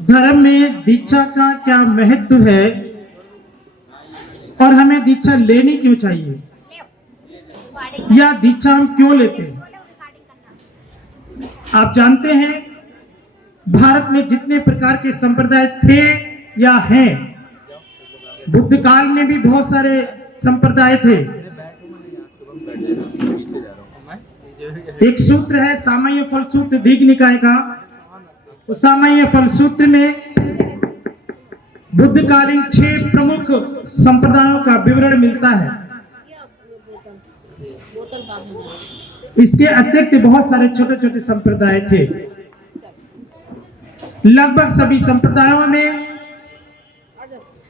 धर्म में दीक्षा का क्या महत्व है और हमें दीक्षा लेनी क्यों चाहिए या दीक्षा हम क्यों लेते हैं। आप जानते हैं भारत में जितने प्रकार के संप्रदाय थे या हैं, बुद्ध काल में भी बहुत सारे संप्रदाय थे। एक सूत्र है सामान्य फल सूत्र दीघ निकाय का, उस सामान्य फल सूत्र में बुद्धकालीन 6 प्रमुख संप्रदायों का विवरण मिलता है। इसके अतिरिक्त बहुत सारे छोटे छोटे संप्रदाय थे। लगभग सभी संप्रदायों में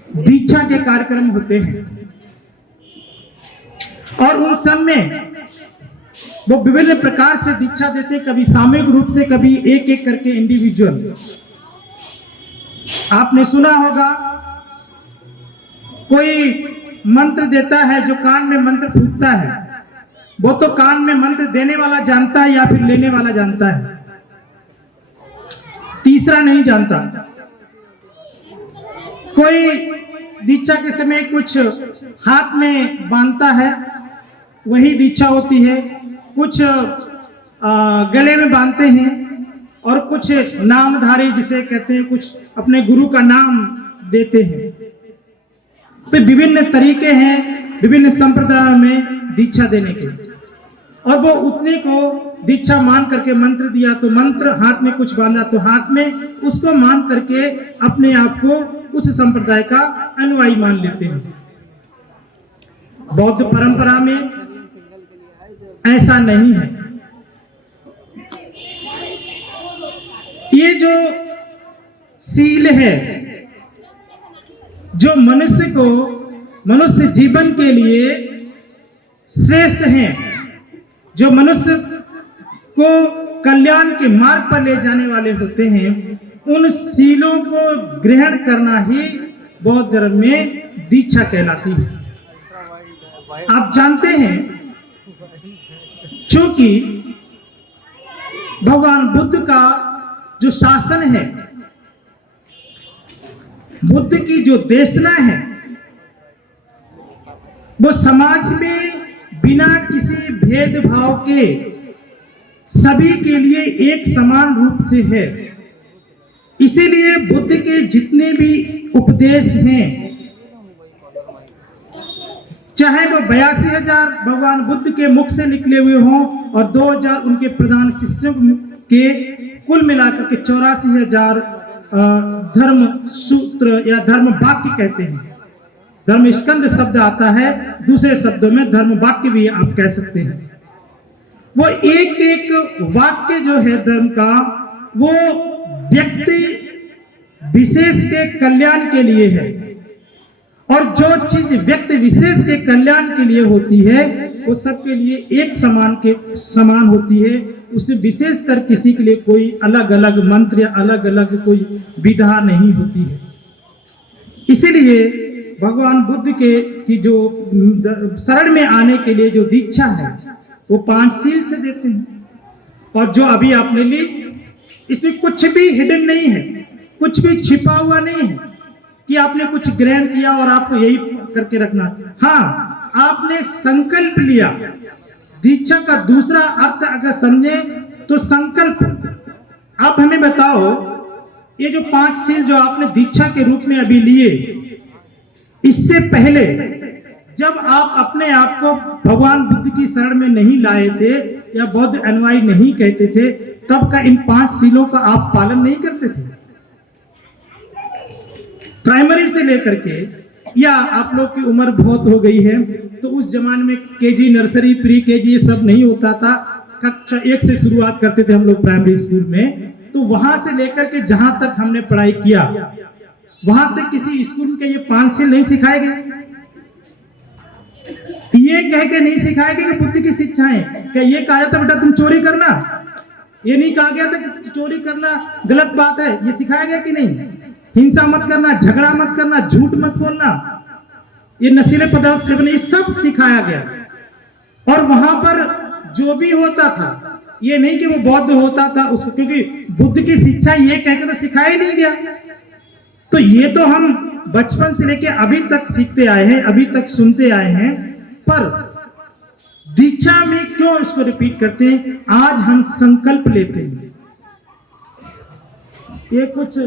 दीक्षा के कार्यक्रम होते हैं और उन सब में वो विभिन्न प्रकार से दीक्षा देते, कभी सामूहिक रूप से, कभी एक एक करके इंडिविजुअल। आपने सुना होगा कोई मंत्र देता है, जो कान में मंत्र फूंकता है वो तो कान में मंत्र देने वाला जानता है या फिर लेने वाला जानता है, तीसरा नहीं जानता। कोई दीक्षा के समय कुछ हाथ में बांधता है, वही दीक्षा होती है। कुछ गले में बांधते हैं और कुछ नामधारी जिसे कहते हैं, कुछ अपने गुरु का नाम देते हैं। तो विभिन्न तरीके हैं विभिन्न संप्रदायों में दीक्षा देने के, और वो उतने को दीक्षा मान करके मंत्र दिया तो मंत्र, हाथ में कुछ बांधा तो हाथ में, उसको मान करके अपने आप को उस संप्रदाय का अनुयायी मान लेते हैं। बौद्ध परंपरा में ऐसा नहीं है। ये जो सील है जो मनुष्य जीवन के लिए श्रेष्ठ हैं, जो मनुष्य को कल्याण के मार्ग पर ले जाने वाले होते हैं, उन सीलों को ग्रहण करना ही बौद्ध धर्म में दीक्षा कहलाती है। आप जानते हैं क्योंकि भगवान बुद्ध का जो शासन है, बुद्ध की जो देशना है, वो समाज में बिना किसी भेदभाव के सभी के लिए एक समान रूप से है। इसीलिए बुद्ध के जितने भी उपदेश हैं, चाहे वो 82,000 भगवान बुद्ध के मुख से निकले हुए हों और 2,000 उनके प्रधान शिष्यों के, कुल मिलाकर के 84,000 धर्म सूत्र या धर्म वाक्य कहते हैं। धर्म स्कंद शब्द आता है, दूसरे शब्दों में धर्म वाक्य भी आप कह सकते हैं। वो एक एक वाक्य जो है धर्म का, वो व्यक्ति विशेष के कल्याण के लिए है, और जो चीज व्यक्ति विशेष के कल्याण के लिए होती है वो सबके लिए एक समान होती है। उसमें विशेष कर किसी के लिए कोई अलग अलग मंत्र या अलग अलग कोई विधा नहीं होती है। इसीलिए भगवान बुद्ध की जो शरण में आने के लिए जो दीक्षा है वो 5 सील से देते हैं। और जो अभी आपने ली, इसमें कुछ भी हिडन नहीं है, कुछ भी छिपा हुआ नहीं है कि आपने कुछ ग्रहण किया और आपको यही करके रखना। हाँ, आपने संकल्प लिया। दीक्षा का दूसरा अर्थ अगर समझे तो संकल्प। आप हमें बताओ, ये जो 5 सील जो आपने दीक्षा के रूप में अभी लिए, इससे पहले जब आप अपने आप को भगवान बुद्ध की शरण में नहीं लाए थे या बौद्ध अनुयायी नहीं कहते थे, तब का इन 5 सीलों का आप पालन नहीं करते थे? प्राइमरी से लेकर के, या आप लोग की उम्र बहुत हो गई है तो उस जमाने में केजी, नर्सरी, प्री केजी ये सब नहीं होता था। कक्षा 1 से शुरुआत करते थे हम लोग प्राइमरी स्कूल में। तो वहां से लेकर के जहां तक हमने पढ़ाई किया, वहां तक किसी स्कूल के ये 5 सील नहीं सिखाए गए। ये कह के नहीं सिखाया गया कि बुद्ध की शिक्षाएं, क्या ये कहा जाता बेटा तुम चोरी करना, ये नहीं कहा गया था कि चोरी करना गलत बात है, ये सिखाया गया कि नहीं? हिंसा मत करना, झगड़ा मत करना, झूठ मत बोलना, ये नशीले पदार्थ सेवन, ये सब सिखाया गया। और वहां पर जो भी होता था, ये नहीं कि वो बौद्ध होता था उसको, क्योंकि बुद्ध की शिक्षा ये कहकर तो सिखाया ही नहीं गया। तो ये तो हम बचपन से लेके अभी तक सीखते आए हैं, अभी तक सुनते आए हैं, पर दीक्षा में क्यों इसको रिपीट करते हैं? आज हम संकल्प लेते हैं। ये कुछ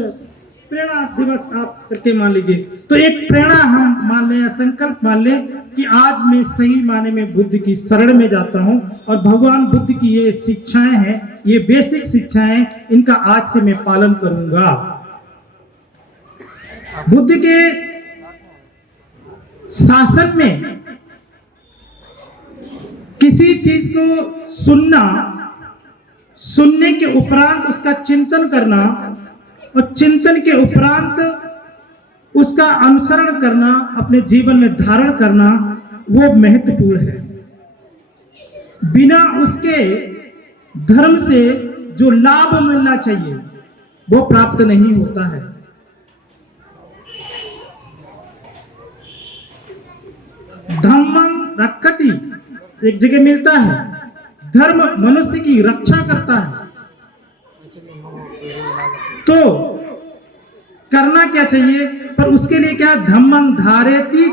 प्रेरणा दिवस आप करके मान लीजिए, तो एक प्रेरणा हम मान लें या संकल्प मान लें कि आज मैं सही माने में बुद्ध की शरण में जाता हूं और भगवान बुद्ध की ये शिक्षाएं हैं, ये बेसिक शिक्षाएं, इनका आज से मैं पालन करूंगा। बुद्ध के शासन में किसी चीज को सुनने के उपरांत उसका चिंतन करना और चिंतन के उपरांत उसका अनुसरण करना, अपने जीवन में धारण करना, वो महत्वपूर्ण है। बिना उसके धर्म से जो लाभ मिलना चाहिए वो प्राप्त नहीं होता है। धम्मं रक्षति एक जगह मिलता है, धर्म मनुष्य की रक्षा करता है। तो करना क्या चाहिए? पर उसके लिए क्या? धम्मं धारयति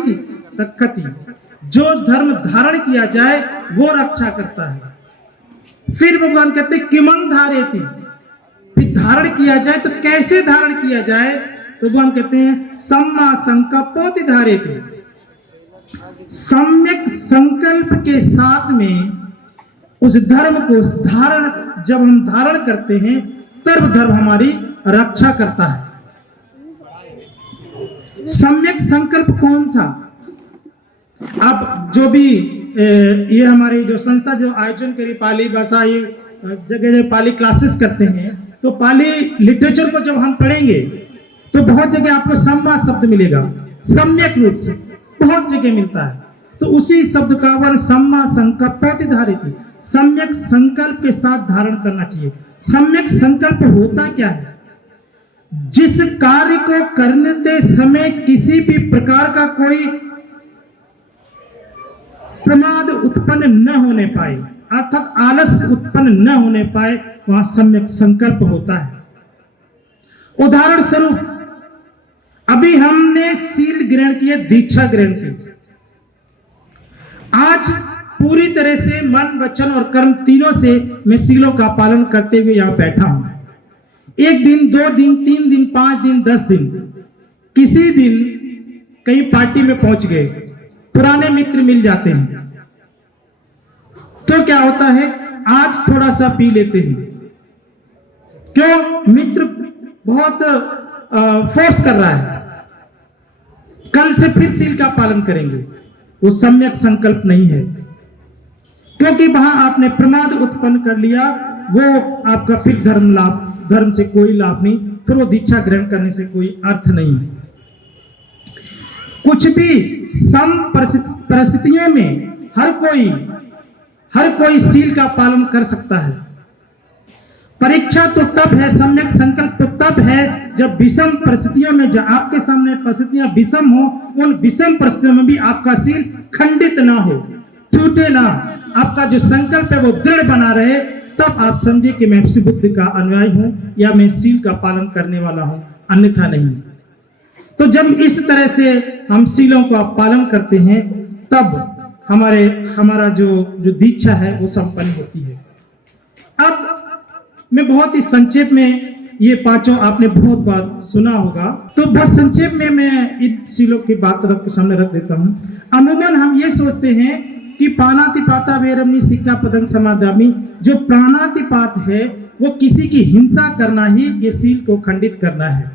रक्षति, जो धर्म धारण किया जाए वो रक्षा करता है। फिर भगवान कहते हैं किमं धारयति, फिर धारण किया जाए तो कैसे धारण किया जाए? तो भगवान कहते हैं सम्मा संकल्पोति धारयति, सम्यक संकल्प के साथ में उस धर्म को जब हम धारण करते हैं तब धर्म हमारी रक्षा करता है। सम्यक संकल्प कौन सा? अब जो भी ये हमारी जो संस्था जो आयोजन करी पाली भाषा, ये जगह जगह पाली क्लासेस करते हैं, तो पाली लिटरेचर को जब हम पढ़ेंगे तो बहुत जगह आपको सम्मा शब्द मिलेगा, सम्यक रूप से बहुत जगह मिलता है। तो उसी शब्द का वर्ण सम्मा संकल्पोति धारयति, सम्यक संकल्प के साथ धारण करना चाहिए। सम्यक संकल्प होता क्या है? जिस कार्य को करते समय किसी भी प्रकार का कोई प्रमाद उत्पन्न न होने पाए, अर्थात आलस्य उत्पन्न न होने पाए, वहां सम्यक संकल्प होता है। उदाहरण स्वरूप अभी हमने सील ग्रहण किए, दीक्षा ग्रहण की। आज पूरी तरह से मन, वचन और कर्म तीनों से मैं सीलों का पालन करते हुए यहां बैठा हूं। एक दिन, 2 दिन, 3 दिन, 5 दिन, 10 दिन, किसी दिन कहीं पार्टी में पहुंच गए, पुराने मित्र मिल जाते हैं, तो क्या होता है? आज थोड़ा सा पी लेते हैं। क्यों? मित्र बहुत फोर्स कर रहा है, कल से फिर सील का पालन करेंगे। वो सम्यक संकल्प नहीं है, क्योंकि वहां आपने प्रमाद उत्पन्न कर लिया, वो आपका फिर धर्म से कोई लाभ नहीं, फिर वो दीक्षा ग्रहण करने से कोई अर्थ नहीं। कुछ भी सम परिस्थितियों में हर कोई सील का पालन कर सकता है। परीक्षा तो तब है, सम्यक संकल्प तो तब है जब विषम परिस्थितियों में, जब आपके सामने परिस्थितियां विषम हो, उन विषम परिस्थितियों में भी आपका सील खंडित ना हो, टूटे ना, आपका जो संकल्प है वो दृढ़ बना रहे, तब आप समझिए कि मैं बुद्ध का अनुयायी हूं या मैं सील का पालन करने वाला हूं, अन्यथा नहीं। तो जब इस तरह से हम सीलों का पालन करते हैं तब हमारा जो दीक्षा है वो संपन्न होती है। अब मैं बहुत ही संक्षेप में, ये पांचों आपने बहुत बात सुना होगा, तो बहुत संक्षेप में मैं इन सीलों की बात सामने रख देता हूं। अमूमन हम ये सोचते हैं कि पानातिपाता वैरमणि सिक्खापदं समादयामि, जो प्राणातिपात है वो किसी की हिंसा करना ही ये सील को खंडित करना है,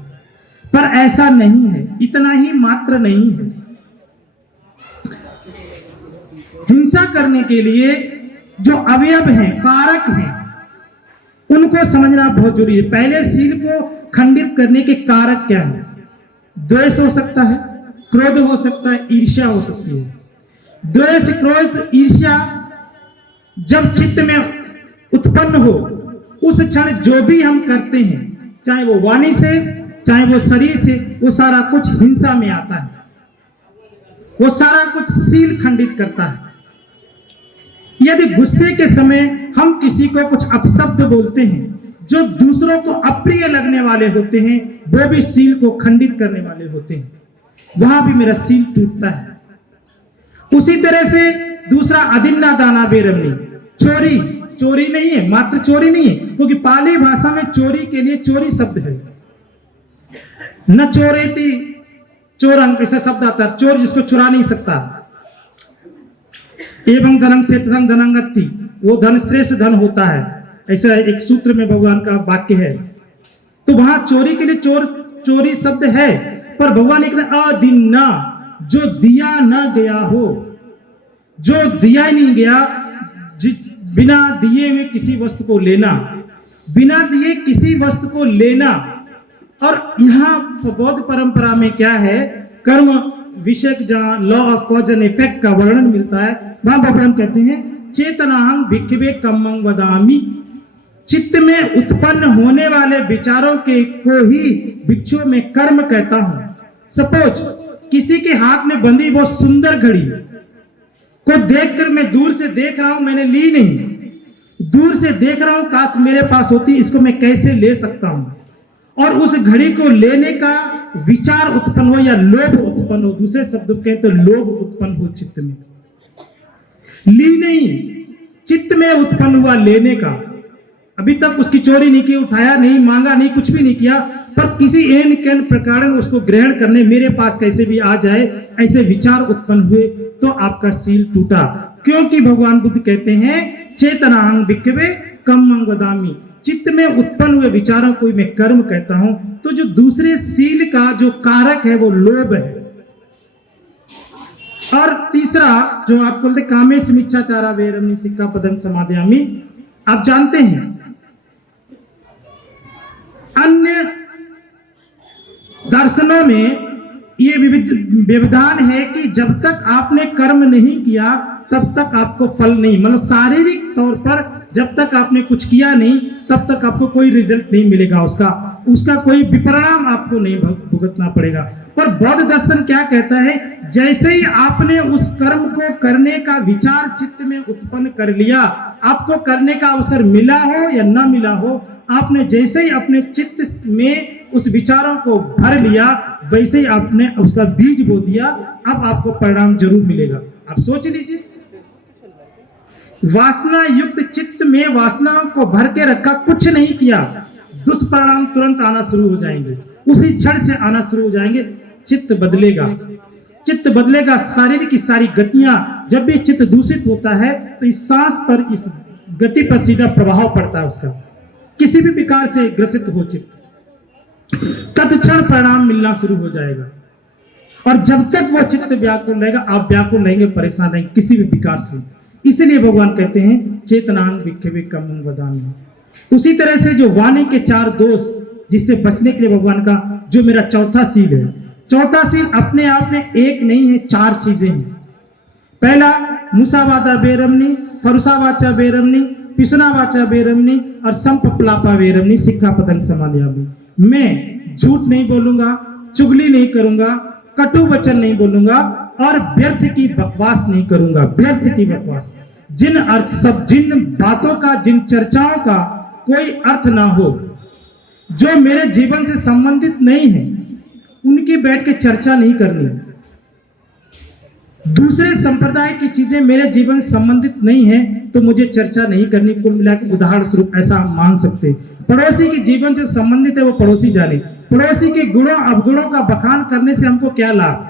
पर ऐसा नहीं है, इतना ही मात्र नहीं है। हिंसा करने के लिए जो अवयव हैं, कारक हैं, उनको समझना बहुत जरूरी है। पहले सील को खंडित करने के कारक क्या है? द्वेष हो सकता है, क्रोध हो सकता है, ईर्ष्या हो सकती है। द्वेष, क्रोध, ईर्ष्या जब चित्त में उत्पन्न हो, उस क्षण जो भी हम करते हैं, चाहे वो वाणी से, चाहे वो शरीर से, वो सारा कुछ हिंसा में आता है, वो सारा कुछ सील खंडित करता है। यदि गुस्से के समय हम किसी को कुछ अपशब्द बोलते हैं जो दूसरों को अप्रिय लगने वाले होते हैं वो भी सील को खंडित करने वाले होते हैं, वहां भी मेरा सील टूटता है। उसी तरह से दूसरा अदिन्ना दाना बेरमनी, चोरी, चोरी नहीं है, मात्र चोरी नहीं है, क्योंकि पाली भाषा में चोरी के लिए चोरी शब्द है। न चोरेती चोरंग ऐसा शब्द आता है, चोर जिसको चुरा नहीं सकता। एवं धनंग से धनंगति, वो धन श्रेष्ठ धन होता है, ऐसा एक सूत्र में भगवान का वाक्य है। तो वहां चोरी के लिए चोरी शब्द है, पर भगवान एक अदिन्ना, जो दिया न गया हो, जो दिया ही नहीं गया, बिना दिए हुए किसी वस्तु को लेना, बिना दिए किसी वस्तु को लेना। और यहाँ बौद्ध परंपरा में क्या है, कर्म विषय जहां law of cause and effect का वर्णन मिलता है, वहां भगवान कहते हैं चेतनाहं भिक्खवे कम्मं वदामि, चित्त में उत्पन्न होने वाले विचारों के को ही भिक्षुओं में कर्म कहता हूं। सपोज किसी के हाथ में बंधी वो सुंदर घड़ी को देखकर मैं दूर से देख रहा हूं, मैंने ली नहीं, दूर से देख रहा हूं काश मेरे पास होती, इसको मैं कैसे ले सकता हूं, और उस घड़ी को लेने का विचार उत्पन्न हो या लोभ उत्पन्न हो, दूसरे शब्दों कहें तो लोभ उत्पन्न हो चित्त में, ली नहीं, चित्त में उत्पन्न हुआ लेने का। अभी तक उसकी चोरी नहीं की, उठाया नहीं, मांगा नहीं, कुछ भी नहीं किया, पर किसी एन कैन प्रकार उसको ग्रहण करने मेरे पास कैसे भी आ जाए, ऐसे विचार उत्पन्न हुए, तो आपका सील टूटा। क्योंकि भगवान बुद्ध कहते हैं चेतनाहं भिक्खवे कम्मं वदामि, चित्त में उत्पन्न हुए विचारों को मैं कर्म कहता हूं। तो जो दूसरे सील का जो कारक है वो लोभ है। और तीसरा जो आप बोलते कामेश मिच्छाचारा वेरमणि सिक्खापदं समादयामि, आप जानते हैं अन्य दर्शनों में ये व्यवधान है कि जब तक आपने कर्म नहीं किया तब तक आपको फल नहीं, मतलब शारीरिक तौर पर जब तक आपने कुछ किया नहीं तब तक आपको कोई रिजल्ट नहीं मिलेगा, उसका कोई विपरिणाम आपको नहीं भुगतना पड़ेगा। पर बौद्ध दर्शन क्या कहता है, जैसे ही आपने उस कर्म को करने का विचार चित्त में उत्पन्न कर लिया, आपको करने का अवसर मिला हो या न मिला हो, आपने जैसे ही अपने चित्त में उस विचारों को भर लिया, वैसे ही आपने उसका बीज बो दिया, अब आपको परिणाम जरूर मिलेगा। आप सोच लीजिए, वासना युक्त चित्त में वासनाओं को भर के रखा, कुछ नहीं किया, दुष्परिणाम तुरंत आना शुरू हो जाएंगे, उसी क्षण से आना शुरू हो जाएंगे। चित्त बदलेगा, चित्त बदलेगा, शारीरिक की सारी गतियां, जब भी चित्त दूषित होता है तो इस सांस पर, इस गति पर सीधा प्रभाव पड़ता है उसका, किसी भी प्रकार से ग्रसित हो चित्त, तत्क्षण परिणाम मिलना शुरू हो जाएगा। और जब तक वो चित्त व्याकुल रहेगा, आप व्याकुल रहेंगे, परेशान रहेंगे किसी भी प्रकार से। इसलिए भगवान कहते हैं चेतनाहं भिक्खवे कम्मं वदामि। उसी तरह से जो वाणी के 4 दोष, जिससे बचने के लिए भगवान का जो मेरा चौथा सील है, चौथा सील अपने आप में एक नहीं है, 4 चीजें हैं। पहला मुसावादा बेरमनी, फरुसावाचा बेरमनी, पिसुनावाचा बेरमनी और संपप्लापा बेरमनी सिक्खापदं समादयामि। मैं झूठ नहीं बोलूंगा, चुगली नहीं करूंगा, कटु वचन नहीं बोलूंगा और व्यर्थ की बकवास नहीं करूंगा। व्यर्थ की बकवास, जिन बातों का, जिन चर्चाओं का कोई अर्थ ना हो, जो मेरे जीवन से संबंधित नहीं है, उनकी बैठ के चर्चा नहीं करनी। दूसरे संप्रदाय की चीजें मेरे जीवन संबंधित नहीं है तो मुझे चर्चा नहीं करनी। कुल मिलाकर उदाहरण स्वरूप ऐसा हम मान सकते हैं, पड़ोसी के जीवन से संबंधित है वो पड़ोसी जाने, पड़ोसी के गुणों अवगुणों का बखान करने से हमको क्या लाभ,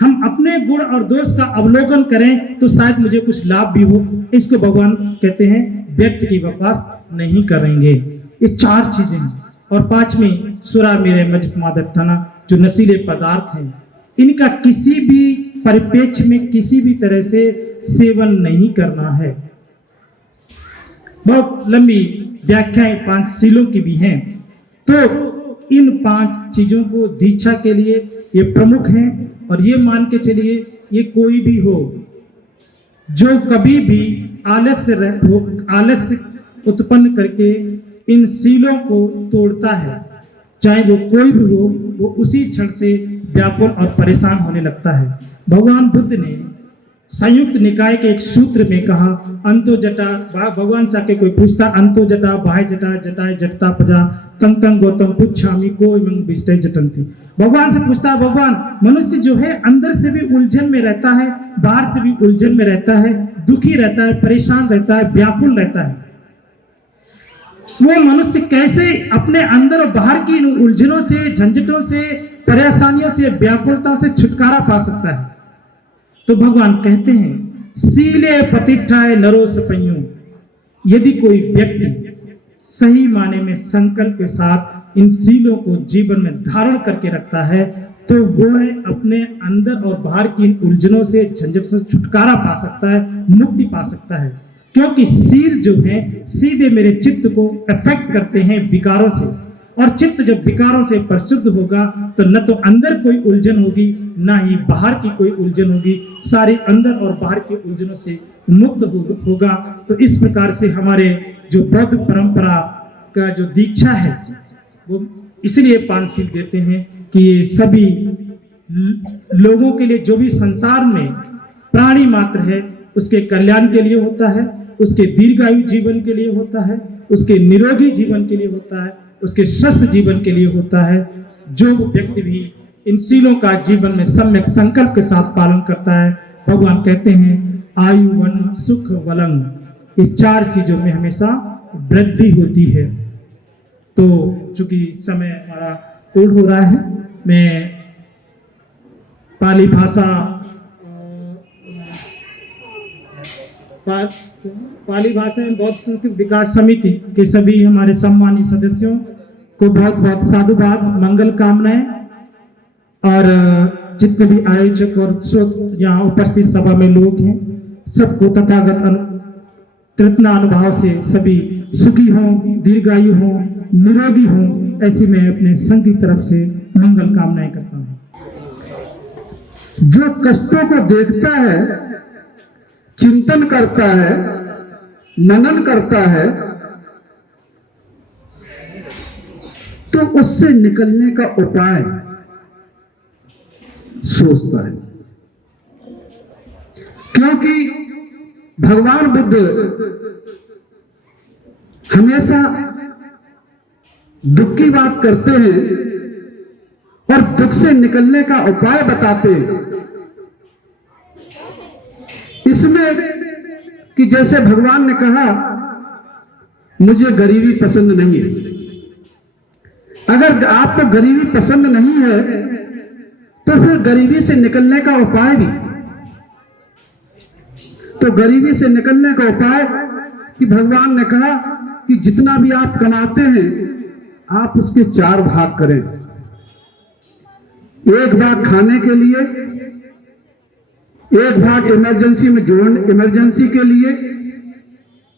हम अपने गुण और दोष का अवलोकन करें तो शायद मुझे कुछ लाभ भी हो। इसको भगवान कहते हैं व्यर्थ की बकवास नहीं करेंगे। ये 4 चीजें हैं। और 5वीं सुरा मेरे मजमादठाना, जो नशीले पदार्थ हैं, इनका किसी भी परिप्रेक्ष्य में किसी भी तरह से सेवन नहीं करना है। बहुत लंबी व्याख्याएं 5 सीलों की भी हैं, तो इन 5 चीजों को दीक्षा के लिए ये प्रमुख हैं। और ये मान के चलिए, ये कोई भी हो जो कभी भी आलस्य उत्पन्न करके इन सीलों को तोड़ता है, चाहे वो कोई भी हो, वो उसी क्षण से व्याकुल और परेशान होने लगता है। भगवान बुद्ध ने संयुक्त निकाय के एक सूत्र में कहा, अंतो जटा, भगवान सा के कोई पूछता अंतो जटा बाह्य जटा जटाए जटता प्रजा तंग तंग गौतम पुच्छामी को इमंग बिष्टे जटंती। भगवान से पूछता, भगवान मनुष्य जो है अंदर से भी उलझन में रहता है, बाहर से भी उलझन में रहता है, दुखी रहता है, परेशान रहता है, व्याकुल रहता है, वो मनुष्य कैसे अपने अंदर और बाहर की इन उलझनों से, झंझटों से, परेशानियों से, व्याकुलताओं से छुटकारा पा सकता है? तो भगवान कहते हैं, सीले पतिठाए नरो सपैयों। यदि कोई व्यक्ति सही माने में संकल्प के साथ इन सीलों को जीवन में धारण करके रखता है, तो वो अपने अंदर और बाहर की इन उलझनों से, झंझट से छुटकारा पा सकता है, मुक्ति पा सकता है। क्योंकि सील जो है सीधे मेरे चित्त को अफेक्ट करते हैं विकारों से, और चित्त जब विकारों से परिशुद्ध होगा तो न तो अंदर कोई उलझन होगी, ना ही बाहर की कोई उलझन होगी, सारे अंदर और बाहर की उलझनों से मुक्त होगा। तो इस प्रकार से हमारे जो बौद्ध परंपरा का जो दीक्षा है वो इसलिए पांचशील देते हैं कि ये सभी लोगों के लिए, जो भी संसार में प्राणी मात्र है, उसके कल्याण के लिए होता है, उसके दीर्घायु जीवन के लिए होता है, उसके निरोगी जीवन के लिए होता है, उसके स्वस्थ जीवन के लिए होता है। जो व्यक्ति भी इन सीलों का जीवन में सम्यक संकल्प के साथ पालन करता है, भगवान कहते हैं आयु वन सुख वलंग, ये चार चीजों में हमेशा वृद्धि होती है। तो चूंकि समय हमारा पूर्ण हो रहा है, मैं पाली भाषा एवं बौद्ध संस्कृति विकास समिति के सभी हमारे सम्मानित सदस्यों को बहुत बहुत साधुवाद, मंगल कामनाएं, और जितने भी आयोजक और यहाँ उपस्थित सभा में लोग हैं, सबको तथागत तृष्णा अनुभाव से सभी सुखी हों, दीर्घायु हों, निरोगी हों, ऐसी मैं अपने संघ की तरफ से मंगल कामनाएं करता हूँ। जो कष्टों को देखता है, चिंतन करता है, मनन करता है, तो उससे निकलने का उपाय सोचता है। क्योंकि भगवान बुद्ध हमेशा दुख की बात करते हैं और दुख से निकलने का उपाय बताते हैं। इसमें कि जैसे भगवान ने कहा, मुझे गरीबी पसंद नहीं है। अगर आपको गरीबी पसंद नहीं है तो फिर गरीबी से निकलने का उपाय भी, तो गरीबी से निकलने का उपाय कि भगवान ने कहा कि जितना भी आप कमाते हैं आप उसके 4 भाग करें। 1 भाग खाने के लिए, 1 भाग इमरजेंसी में जोड़ने, इमरजेंसी के लिए,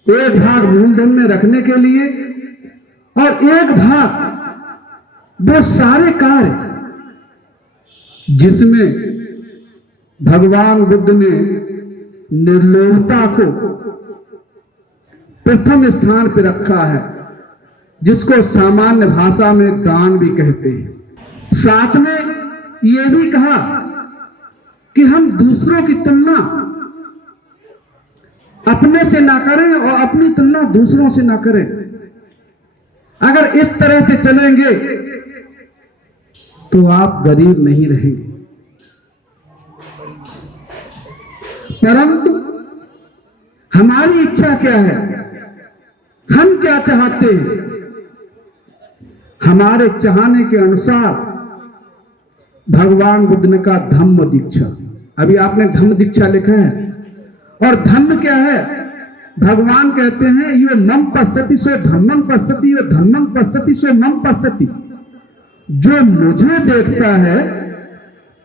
1 भाग मूलधन में रखने के लिए, और 1 भाग वो सारे कार्य जिसमें भगवान बुद्ध ने निर्लोभता को प्रथम स्थान पर रखा है, जिसको सामान्य भाषा में दान भी कहते हैं। साथ में यह भी कहा कि हम दूसरों की तुलना अपने से ना करें और अपनी तुलना दूसरों से ना करें। अगर इस तरह से चलेंगे तो आप गरीब नहीं रहेंगे। परंतु हमारी इच्छा क्या है, हम क्या चाहते हैं, हमारे चाहने के अनुसार भगवान बुद्ध ने कहा धम्म दीक्षा। अभी आपने धम्म दीक्षा लिखा है, और धम्म क्या है? भगवान कहते हैं यो मम पश्यति सो धम्मं पश्यति, यो धम्मं पश्यति सो मम पश्यति। जो मुझे देखता है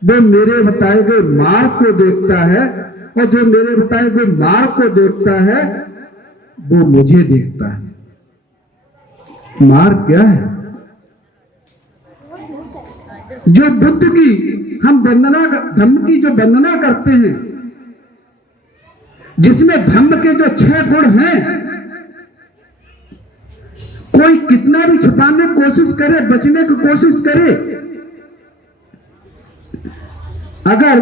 वो मेरे बताए गए मार्ग को देखता है, और जो मेरे बताए गए मार्ग को देखता है वो मुझे देखता है। मार्ग क्या है? जो बुद्ध की हम वंदना, धम्म की जो वंदना करते हैं, जिसमें धम्म के जो 6 गुण हैं, कोई कितना भी छुपाने की कोशिश करे, बचने की कोशिश करे, अगर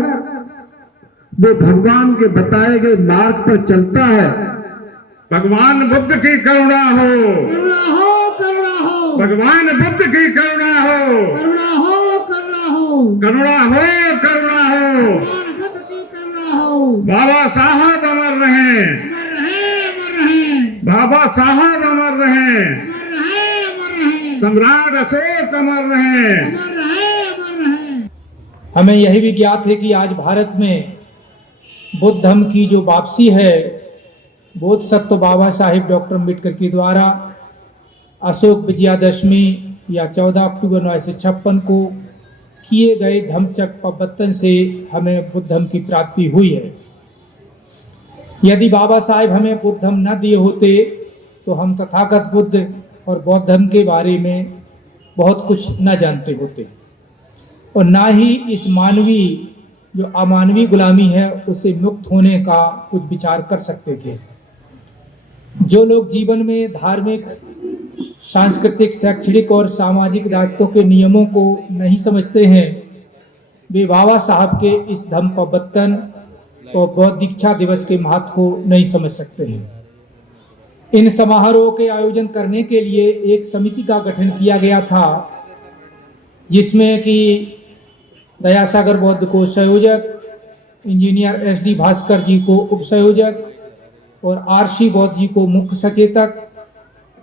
वो भगवान के बताए गए मार्ग पर चलता है। भगवान बुद्ध की करुणा हो, करुणा हो, करुणा हो, भगवान बुद्ध की करुणा हो, करुणा हो, करुणा हो, करुणा हो, करुणा हो। भगवान बुद्ध की करुणा हो। बाबा साहब अमर रहे, अमर रहे, अमर रहे, बाबा साहब अमर रहे, अमर रहे, अमर रहे, सम्राट अशोक अमर रहे। अमर रहे, अमर रहे। हमें यही भी ज्ञात है कि आज भारत में बुद्ध धर्म की जो वापसी है, बोधिसत्व बाबा साहिब डॉक्टर अम्बेडकर के द्वारा अशोक विजयादशमी या 14 अक्टूबर 1956 को किए गए धम्मचक्र प्रवर्तन से हमें बुद्ध धर्म की प्राप्ति हुई है। यदि बाबा साहिब हमें बुद्ध धर्म न दिए होते तो हम तथागत बुद्ध और बौद्ध धर्म के बारे में बहुत कुछ न जानते होते और ना ही इस मानवीय जो अमानवीय गुलामी है उससे मुक्त होने का कुछ विचार कर सकते थे। जो लोग जीवन में धार्मिक, सांस्कृतिक, शैक्षणिक और सामाजिक दायित्वों के नियमों को नहीं समझते हैं, वे बाबा साहब के इस धम्म प्रवर्तन और बौद्ध दीक्षा दिवस के महत्व को नहीं समझ सकते हैं। इन समारोह के आयोजन करने के लिए एक समिति का गठन किया गया था, जिसमें कि दयासागर बौद्ध को संयोजक, इंजीनियर SD भास्कर जी को उप संयोजक और RC बौद्ध जी को मुख्य सचेतक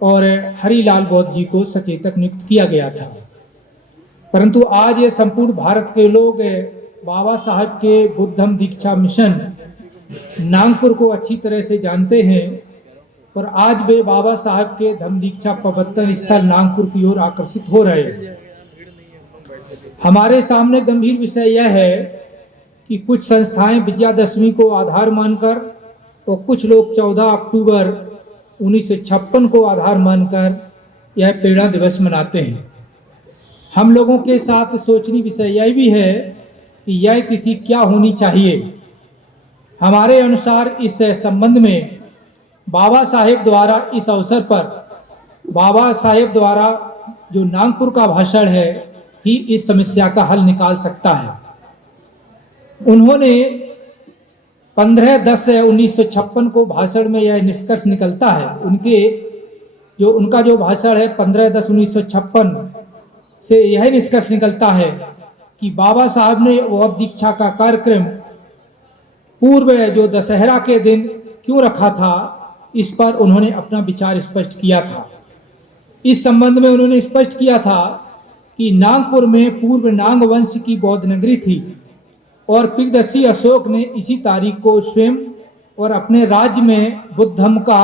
और हरिलाल बौद्ध जी को सचेतक नियुक्त किया गया था। परंतु आज ये संपूर्ण भारत के लोग बाबा साहब के बुद्ध धम्म दीक्षा मिशन नागपुर को अच्छी तरह से जानते हैं और आज वे बाबा साहब के धम्म दीक्षा प्रवर्तन स्थल नागपुर की ओर आकर्षित हो रहे हैं। हमारे सामने गंभीर विषय यह है कि कुछ संस्थाएं विजयादशमी को आधार मानकर और कुछ लोग 14 अक्टूबर 1956 को आधार मानकर यह प्रेरणा दिवस मनाते हैं। हम लोगों के साथ सोचनीय विषय यह भी है कि यह तिथि क्या होनी चाहिए। हमारे अनुसार इस संबंध में बाबा साहेब द्वारा इस अवसर पर बाबा साहेब द्वारा जो नागपुर का भाषण है ही इस समस्या का हल निकाल सकता है। उन्होंने 15/10/1956 को भाषण में यह निष्कर्ष निकलता है, उनका जो भाषण है 15/10/1956 से यह निष्कर्ष निकलता है कि बाबा साहब ने बौद्ध दीक्षा का कार्यक्रम पूर्व जो दशहरा के दिन क्यों रखा था, इस पर उन्होंने अपना विचार स्पष्ट किया था। इस संबंध में उन्होंने स्पष्ट किया था कि नागपुर में पूर्व नाग वंश की बौद्ध नगरी थी और प्रियदर्शी अशोक ने इसी तारीख को स्वयं और अपने राज्य में बुद्ध धम्म का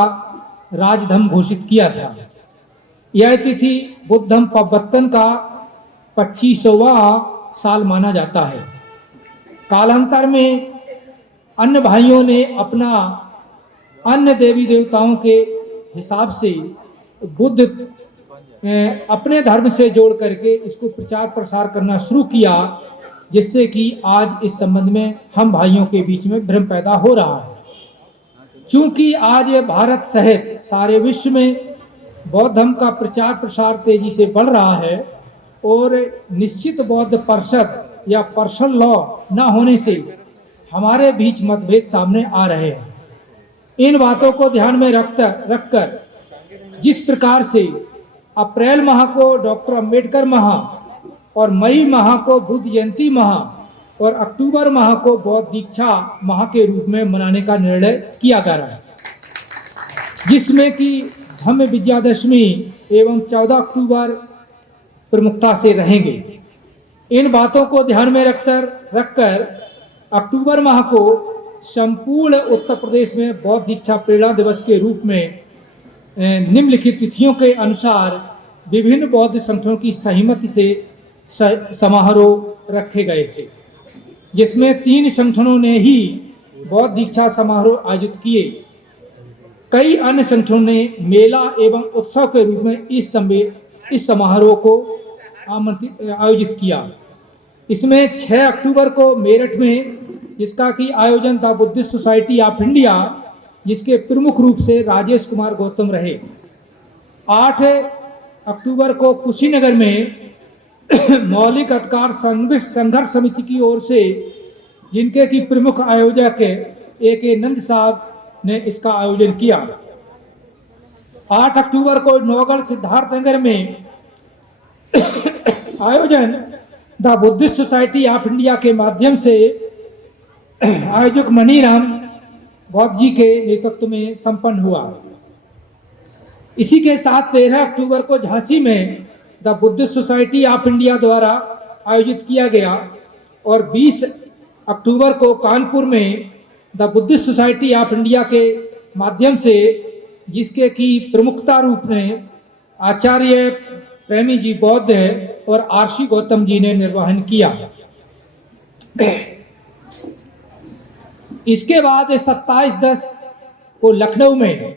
राजधम्म घोषित किया था। यह तिथि बुद्ध धम्म प्रवर्तन का 25वां साल माना जाता है। कालांतर में अन्य भाइयों ने अपना अन्य देवी देवताओं के हिसाब से बुद्ध अपने धर्म से जोड़ करके इसको प्रचार प्रसार करना शुरू किया, जिससे कि आज इस संबंध में हम भाइयों के बीच में भ्रम पैदा हो रहा है। क्योंकि आज ये भारत सहित सारे विश्व में बौद्ध धर्म का प्रचार प्रसार तेजी से बढ़ रहा है और निश्चित बौद्ध परिषद या पर्सनल लॉ न होने से हमारे बीच मतभेद सामने आ रहे हैं। इन बातों को ध्यान में रखकर जिस प्रकार से अप्रैल माह को डॉक्टर अम्बेडकर माह और मई माह को बुद्ध जयंती माह और अक्टूबर माह को बौद्ध दीक्षा माह के रूप में मनाने का निर्णय किया जा रहा है, जिसमें कि धम्म विजयादशमी एवं 14 अक्टूबर प्रमुखता से रहेंगे। इन बातों को ध्यान में रखकर अक्टूबर माह को संपूर्ण उत्तर प्रदेश में बौद्ध दीक्षा प्रेरणा दिवस के रूप में निम्नलिखित तिथियों के अनुसार विभिन्न बौद्ध संगठनों की सहमति से समारोह रखे गए थे, जिसमें 3 संगठनों ने ही बौद्ध दीक्षा समारोह आयोजित किए। कई अन्य संगठनों ने मेला एवं उत्सव के रूप में इस समारोह को आयोजित किया। इसमें 6 अक्टूबर को मेरठ में, जिसका कि आयोजन था बुद्धिस्ट सोसाइटी ऑफ इंडिया, जिसके प्रमुख रूप से राजेश कुमार गौतम रहे। 8 अक्टूबर को कुशीनगर में मौलिक अधिकार संघर्ष समिति की ओर से जिनके की प्रमुख आयोजक A.K. नंद साहब ने इसका आयोजन किया। 8 अक्टूबर को नौगढ़ सिद्धार्थनगर में आयोजन the Buddhist society of India के माध्यम से आयोजक मनीराम बौद्ध जी के नेतृत्व में संपन्न हुआ। इसी के साथ 13 अक्टूबर को झांसी में the Buddhist society of India द्वारा आयोजित किया गया और 20 अक्टूबर को कानपुर में the Buddhist society of India के माध्यम से, जिसके की प्रमुखता रूप में आचार्य प्रेमी जी बौद्ध और आरसी गौतम जी ने निर्वहन किया। इसके बाद 27/10 को लखनऊ में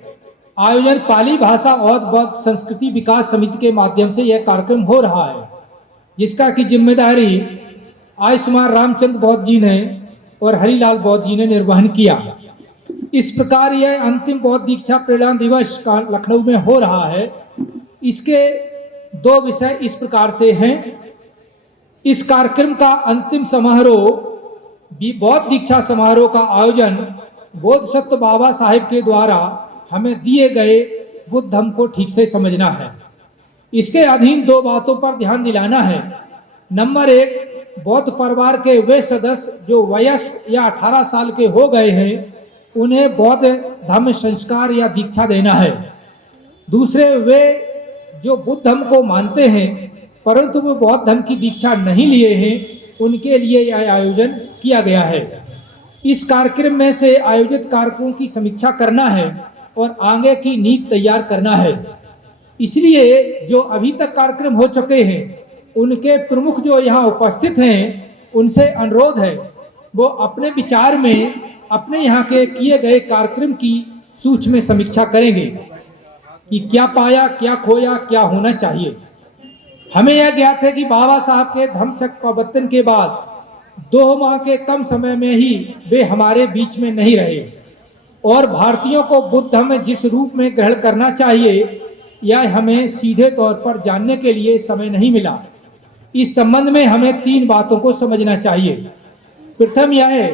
आयोजन पाली भाषा और बौद्ध संस्कृति विकास समिति के माध्यम से यह कार्यक्रम हो रहा है, जिसका की जिम्मेदारी आयुष्मान रामचंद्र बौद्ध जी ने और हरिलाल बौद्ध जी ने निर्वहन किया। इस प्रकार यह अंतिम बौद्ध दीक्षा प्रेरणा दिवस का लखनऊ में हो रहा है। इसके 2 विषय इस प्रकार से हैं। इस कार्यक्रम का अंतिम समारोह बौद्ध दीक्षा समारोह का आयोजन बोधिसत्व बाबा साहेब के द्वारा हमें दिए गए बुद्ध धम्म को ठीक से समझना है। इसके अधीन 2 बातों पर ध्यान दिलाना है। नंबर 1, बौद्ध परिवार के वे सदस्य जो वयस्क या 18 साल के हो गए हैं, उन्हें बौद्ध धम्म संस्कार या दीक्षा देना है। दूसरे, वे जो बुद्ध धम्म को मानते हैं परंतु वे बौद्ध धम्म की दीक्षा नहीं लिए हैं, उनके लिए यह आयोजन किया गया है। इस कार्यक्रम में से आयोजित कार्यक्रमों की समीक्षा करना है और आगे की नीति तैयार करना है। इसलिए जो अभी तक कार्यक्रम हो चुके हैं, उनके प्रमुख जो यहाँ उपस्थित हैं, उनसे अनुरोध है वो अपने विचार में अपने यहाँ के किए गए कार्यक्रम की सूक्ष्म समीक्षा करेंगे कि क्या पाया, क्या खोया, क्या होना चाहिए। हमें यह ज्ञात है कि बाबा साहब के धम्मचक्र प्रवर्तन के बाद 2 माह के कम समय में ही वे हमारे बीच में नहीं रहे और भारतीयों को बुद्ध धम्म जिस रूप में ग्रहण करना चाहिए यह हमें सीधे तौर पर जानने के लिए समय नहीं मिला। इस संबंध में हमें 3 बातों को समझना चाहिए। प्रथम यह है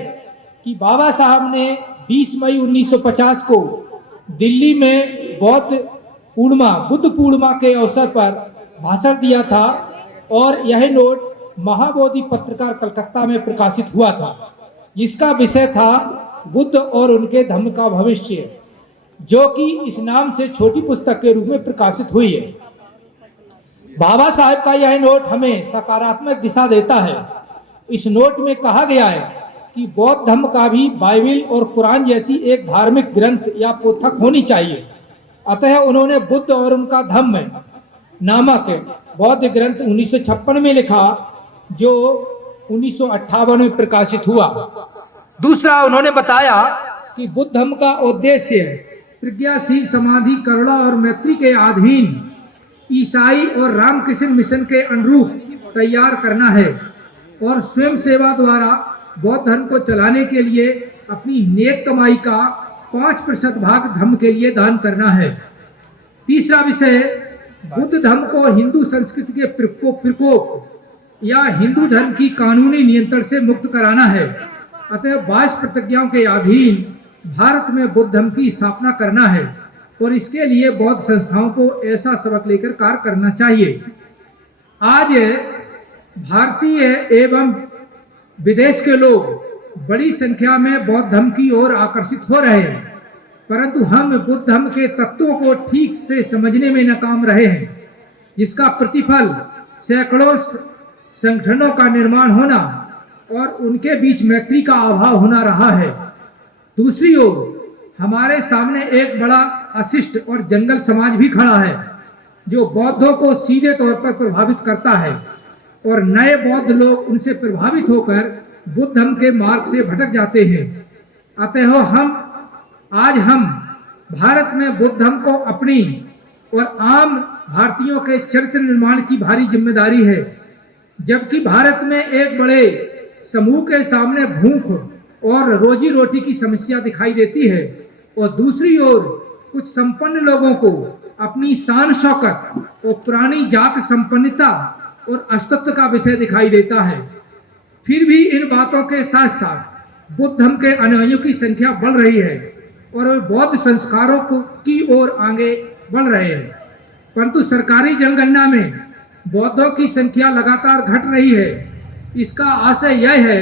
कि बाबा साहब ने 20 मई 1950 को दिल्ली में बुद्ध पूर्णिमा के अवसर पर भाषण दिया था और यह नोट महाबोधि पत्रकार कलकत्ता में प्रकाशित हुआ था, जिसका विषय था बुद्ध और उनके धम्म का भविष्य, जो कि इस नाम से छोटी पुस्तक के रूप में प्रकाशित हुई है। बाबा साहब का यह नोट हमें सकारात्मक दिशा देता है। इस नोट में कहा गया है कि बौद्ध धर्म का भी बाइबिल और कुरान जैसी एक धार्मिक ग्रंथ या पुस्तक होनी चाहिए। अतः उन्होंने बुद्ध और उनका धम्म नामक बौद्ध ग्रंथ 1956 में लिखा, जो 1958 में प्रकाशित हुआ। दूसरा, उन्होंने बताया कि बुद्ध धर्म का उद्देश्य प्रज्ञाशील समाधि, करुणा और मैत्री के अधीन ईसाई और रामकृष्ण मिशन के अनुरूप तैयार करना है और स्वयं सेवा द्वारा बौद्ध धर्म को चलाने के लिए अपनी नेक कमाई का 5% भाग धर्म के लिए दान करना है। तीसरा विषय, बुद्ध धर्म को हिंदू संस्कृति के प्रकोप या हिंदू धर्म की कानूनी नियंत्रण से मुक्त कराना है। अतः 22 प्रतिज्ञाओं के अधीन भारत में बुद्ध धर्म की स्थापना करना है और इसके लिए बौद्ध संस्थाओं को ऐसा सबक लेकर कार्य करना चाहिए। आज भारतीय एवं विदेश के लोग बड़ी संख्या में बौद्ध धर्म की ओर आकर्षित हो रहे हैं, परंतु हम बुद्ध धर्म के तत्वों को ठीक से समझने में नाकाम रहे हैं, जिसका प्रतिफल सैकड़ों संगठनों का निर्माण होना और उनके बीच मैत्री का अभाव होना रहा है। दूसरी ओर हमारे सामने एक बड़ा अशिष्ट और जंगल समाज भी खड़ा है, जो बौद्धों को सीधे तौर पर प्रभावित करता है और नए बौद्ध लोग उनसे प्रभावित होकर बुद्ध धर्म के मार्ग से भटक जाते हैं। अतः आज हम भारत में बुद्ध धर्म को अपनी और आम भारतीयों के चरित्र निर्माण की भारी जिम्मेदारी है। जबकि भारत में एक बड़े समूह के सामने भूख और रोजी रोटी की समस्या दिखाई देती है और दूसरी ओर कुछ संपन्न लोगों को अपनी शान शौकत और पुरानी जात संपन्नता और अस्तित्व का विषय दिखाई देता है। फिर भी इन बातों के साथ साथ बुद्ध धर्म के अनुयायियों की संख्या बढ़ रही है और वे बौद्ध संस्कारों की ओर आगे बढ़ रहे हैं, परंतु सरकारी जनगणना में बौद्धों की संख्या लगातार घट रही है। इसका आशय यह है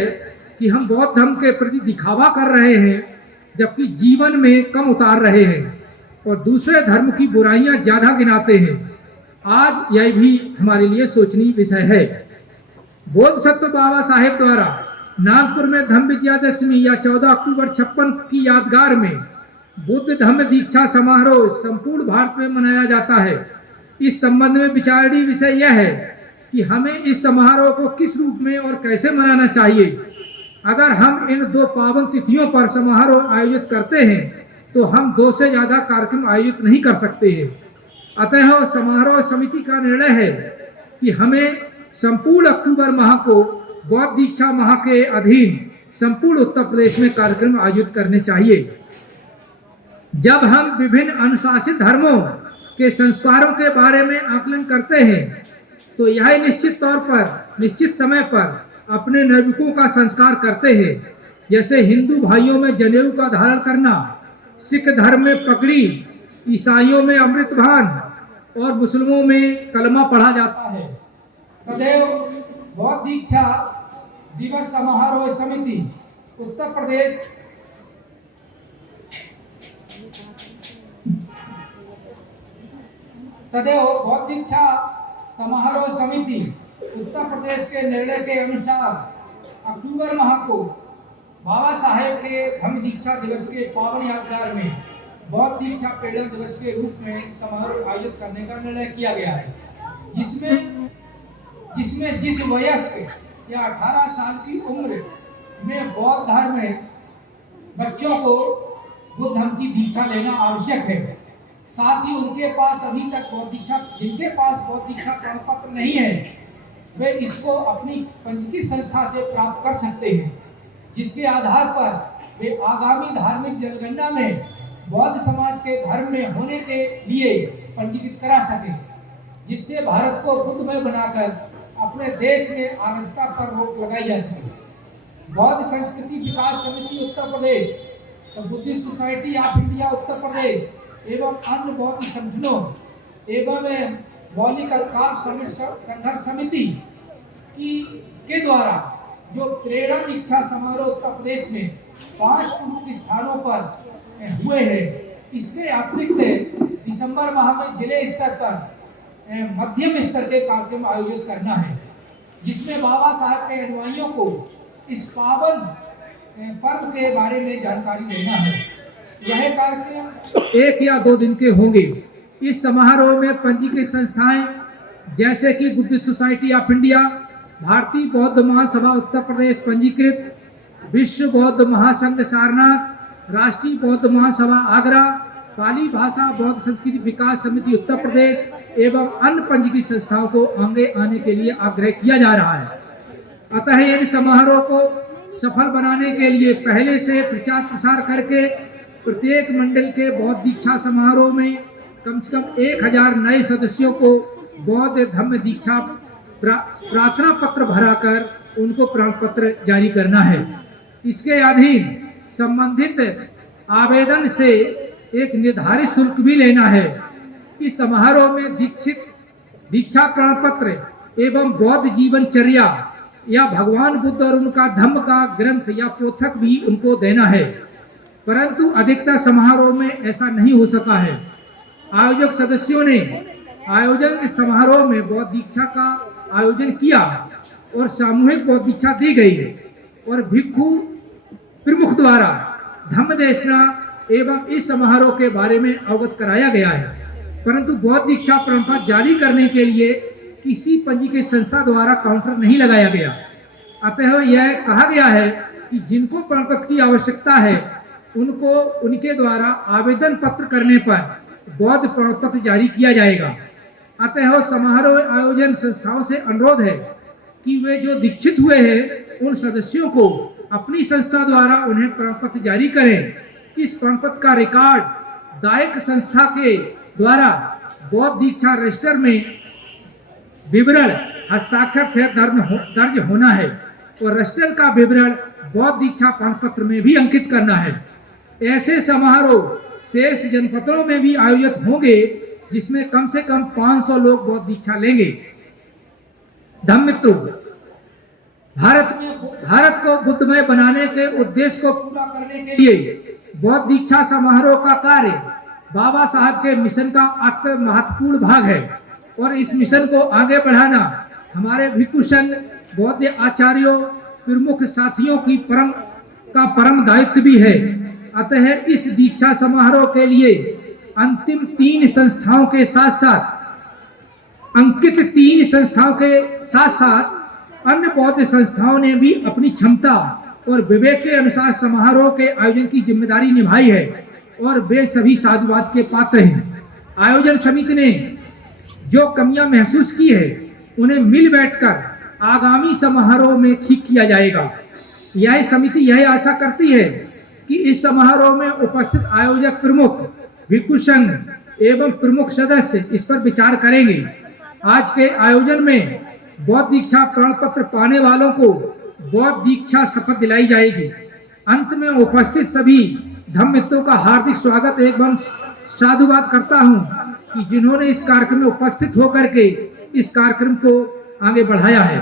कि हम बौद्ध धर्म के प्रति दिखावा कर रहे हैं जबकि जीवन में कम उतार रहे हैं और दूसरे धर्म की बुराइयां ज्यादा गिनाते हैं। आज यह भी हमारे लिए सोचनीय विषय है। बोधिसत्व बाबा साहेब द्वारा नागपुर में धम्म विजयादशमी या 14 अक्टूबर 56 की यादगार में बुद्ध धम्म दीक्षा समारोह संपूर्ण भारत में मनाया जाता है। इस संबंध में विचारणीय विषय यह है कि हमें इस समारोह को किस रूप में और कैसे मनाना चाहिए। अगर हम इन दो पावन तिथियों पर समारोह आयोजित करते हैं तो हम 2 से ज्यादा कार्यक्रम आयोजित नहीं कर सकते हैं। अतः समारोह समिति का निर्णय है कि हमें संपूर्ण अक्टूबर माह को बौद्ध दीक्षा माह के अधीन संपूर्ण उत्तर प्रदेश में कार्यक्रम आयोजित करने चाहिए। जब हम विभिन्न अनुशासित धर्मों के संस्कारों के बारे में आकलन करते हैं तो यह निश्चित तौर पर निश्चित समय पर अपने नागरिकों का संस्कार करते हैं। जैसे हिंदू भाइयों में जनेऊ का धारण करना, सिख धर्म में पगड़ी, ईसाइयों में अमृतभान और मुस्लिमों में कलमा पढ़ा जाता है। तदेव बौद्ध दीक्षा दिवस समारोह समिति उत्तर प्रदेश तदेव बौद्ध दीक्षा समारोह समिति उत्तर प्रदेश के निर्णय के अनुसार अक्टूबर माह को बाबा साहेब के धम्म दीक्षा दिवस के पावन यादगार में बौद्ध दीक्षा पेड़ल दिवस के रूप में समारोह आयोजित करने का निर्णय किया गया है, जिसमें जिस वयस्क या 18 साल की उम्र में बौद्ध धर्म में बच्चों को बुद्ध धर्म की दीक्षा लेना आवश्यक है। साथ ही उनके पास अभी तक बौद्ध दीक्षा जिनके पास बौद्ध दीक्षा प्रमाण पत्र नहीं है वे इसको अपनी पंजीकृत संस्था से प्राप्त कर सकते हैं, जिसके आधार पर वे आगामी धार्मिक जनगणना में बौद्ध समाज के धर्म में होने के लिए पंजीकृत करा सके, जिससे भारत को बुद्धमय बनाकर अपने देश में अराजकता पर रोक लगाई जा सके। बौद्ध संस्कृति विकास समिति उत्तर प्रदेश और Buddhist society of India Uttar Pradesh एवं अन्य बौद्ध संगठनों एवं मौलिक अधिकार संघर्ष समिति के द्वारा जो प्रेरणा दीक्षा समारोह उत्तर प्रदेश में 5 प्रमुख स्थानों पर हुए हैं, इसके अतिरिक्त दिसंबर माह में जिले स्तर पर मध्यम स्तर के कार्यक्रम आयोजित करना है, जिसमें बाबा साहब के अनुयायियों को इस पावन पर्व के बारे में जानकारी देना है। यह कार्यक्रम 1 या 2 दिन के होंगे। इस समारोह में पंजीकृत संस्थाएं जैसे कि बुद्धिस्ट सोसाइटी ऑफ इंडिया, भारतीय बौद्ध महासभा उत्तर प्रदेश पंजीकृत, विश्व बौद्ध महासंघ सारनाथ, राष्ट्रीय बौद्ध महासभा आगरा, पाली भाषा बौद्ध संस्कृति विकास समिति उत्तर प्रदेश एवं अन्य पंजीकृत संस्थाओं को आगे आने के लिए आग्रह किया जा रहा है। अतः इन समारोह को सफल बनाने के लिए पहले से प्रचार प्रसार करके प्रत्येक मंडल के बौद्ध दीक्षा समारोह में कम से कम 1000 नए सदस्यों को बौद्ध धम्म दीक्षा प्रार्थना पत्र भराकर उनको प्रमाण पत्र जारी करना है। इसके अधीन संबंधित आवेदन से एक निर्धारित शुल्क भी लेना है। इस समारोह में दीक्षा प्रमाण पत्र एवं बौद्ध जीवनचर्या या भगवान बुद्ध और उनका धम्म का ग्रंथ या पोथक भी उनको देना है, परंतु अधिकतर समारोह में ऐसा नहीं हो सका है। आयोजक सदस्यों ने आयोजन समारोह में बौद्ध दीक्षा का आयोजन किया और सामूहिक बौद्ध दीक्षा दी गई और भिक्षु प्रमुख द्वारा धम्म देशना एवं इस समारोह के बारे में अवगत कराया गया है, परंतु बौद्ध दीक्षा प्रमाण पत्र जारी करने के लिए किसी पंजीकृत संस्था द्वारा काउंटर नहीं लगाया गया। अतः यह कहा गया है कि जिनको प्रमाण पत्र की आवश्यकता है उनको उनके द्वारा आवेदन पत्र करने पर बौद्ध प्रमाण पत्र जारी किया जाएगा। अतः समारोह आयोजन संस्थाओं से अनुरोध है कि वे जो दीक्षित हुए हैं उन सदस्यों को अपनी संस्था द्वारा उन्हें प्रमाण पत्र जारी करें। इस प्रमाण पत्र का रिकॉर्ड दायक संस्था के द्वारा बौद्ध दीक्षा रजिस्टर में विवरण हस्ताक्षर से दर्ज होना है। और रजिस्टर का विवरण बौद्ध दीक्षा प्रमाणपत्र में भी अंकित करना है। ऐसे समारोह शेष जनपदों में भी आयोजित होंगे जिसमें कम से कम 500 लोग बौद्ध दीक्षा लेंगे। धम्म मित्रों, भारत को बुद्धमय बनाने के उद्देश्य को पूरा करने के लिए बौद्ध दीक्षा समारोह का कार्य बाबा साहब के मिशन का अत्यंत महत्वपूर्ण भाग है और इस मिशन को आगे बढ़ाना हमारे भिक्षु संघ बौद्ध आचार्यों प्रमुख साथियों की परम दायित्व भी है। अतः इस दीक्षा समारोह के लिए अंतिम 3 संस्थाओं के साथ साथ अंकित 3 संस्थाओं के साथ साथ अन्य बौद्ध संस्थाओं ने भी अपनी क्षमता और विवेक के अनुसार समारोह के आयोजन की जिम्मेदारी निभाई है और वे सभी साधुवाद के पात्र हैं। आयोजन समिति ने जो कमियां महसूस की है उन्हें मिल बैठकर आगामी समारोह में ठीक किया जाएगा। यह समिति यह आशा करती है कि इस समारोह में उपस्थित आयोजक प्रमुख भिक्षु संघ एवं प्रमुख सदस्य इस पर विचार करेंगे। आज के आयोजन में बौद्ध दीक्षा प्रमाण पत्र पाने वालों को बौद्ध दीक्षा शपथ दिलाई जाएगी। अंत में उपस्थित सभी धम्म मित्रों का हार्दिक स्वागत एवं साधुवाद करता हूं कि जिन्होंने इस कार्यक्रम में उपस्थित होकर के इस कार्यक्रम को आगे बढ़ाया है।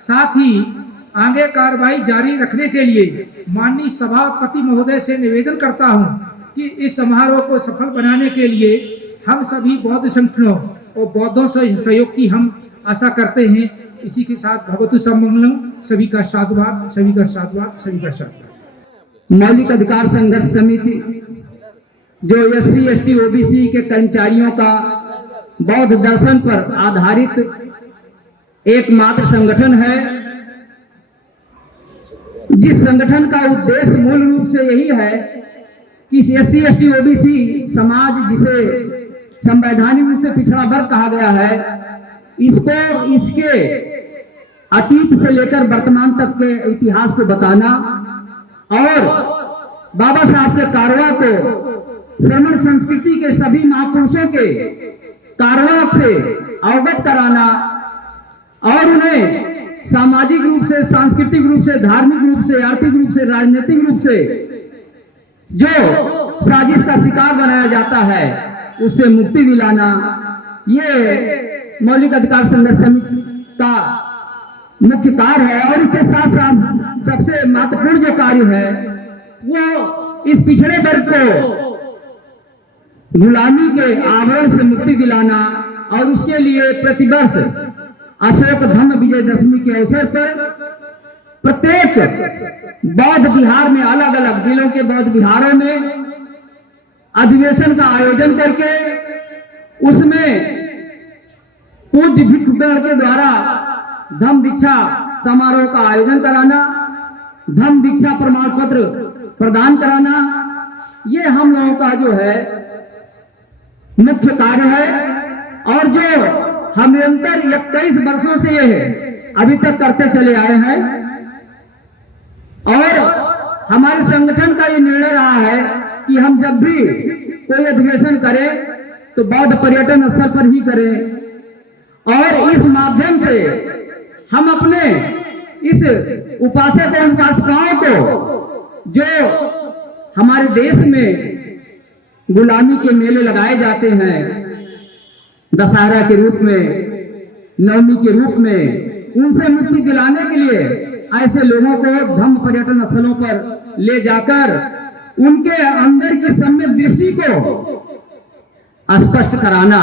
साथ ही आगे कार्रवाई जारी रखने के लिए माननीय सभापति महोदय से निवेदन करता हूं कि इस समारोह को सफल बनाने के लिए हम सभी बौद्ध संगठनों और बौद्धों से सहयोग की हम आशा करते हैं। इसी के साथ भगवतु समंगलम। सभी का साधुवाद, सभी का साधुवाद, सभी का साधुवाद। मौलिक अधिकार संघर्ष समिति जो SC ST OBC के कर्मचारियों का बौद्ध दर्शन पर आधारित एकमात्र संगठन है, जिस संगठन का उद्देश्य मूल रूप से यही है कि SC ST OBC समाज जिसे संवैधानिक रूप से पिछड़ा वर्ग कहा गया है, इसको इसके अतीत से लेकर वर्तमान तक के इतिहास को बताना और बाबा साहब के कारवा को श्रमण संस्कृति के सभी महापुरुषों के कारवा से अवगत कराना और उन्हें सामाजिक रूप से, सांस्कृतिक रूप से, धार्मिक रूप से, आर्थिक रूप से, राजनीतिक रूप से जो साजिश का शिकार बनाया जाता है उससे मुक्ति दिलाना, ये मौलिक अधिकार संघर्ष समिति का मुख्य कार्य है। और इसके साथ साथ सबसे महत्वपूर्ण जो कार्य है वो इस पिछड़े वर्ग को गुलामी के आवरण से मुक्ति दिलाना और उसके लिए प्रतिवर्ष अशोक धम्म विजयदशमी के अवसर पर प्रत्येक बौद्ध विहार में, अलग अलग जिलों के बौद्ध विहारों में अधिवेशन का आयोजन करके उसमें पूज्य भिक्षुगण के द्वारा धम्म दीक्षा समारोह का आयोजन कराना, धम्म दीक्षा प्रमाण पत्र प्रदान कराना, ये हम लोगों का जो है मुख्य कार्य है और जो हम निरंतर 21 वर्षों से ये अभी तक करते चले आए हैं। और हमारे संगठन का ये निर्णय रहा है कि हम जब भी कोई अधिवेशन करें तो बौद्ध पर्यटन स्थल पर ही करें और इस माध्यम से हम अपने इस उपासक और उपासिकाओं को जो हमारे देश में गुलामी के मेले लगाए जाते हैं, दशहरा के रूप में, नवमी के रूप में, उनसे मुक्ति दिलाने के लिए ऐसे लोगों को धम्म पर्यटन स्थलों पर ले जाकर उनके अंदर की सम्यक दृष्टि को स्पष्ट कराना।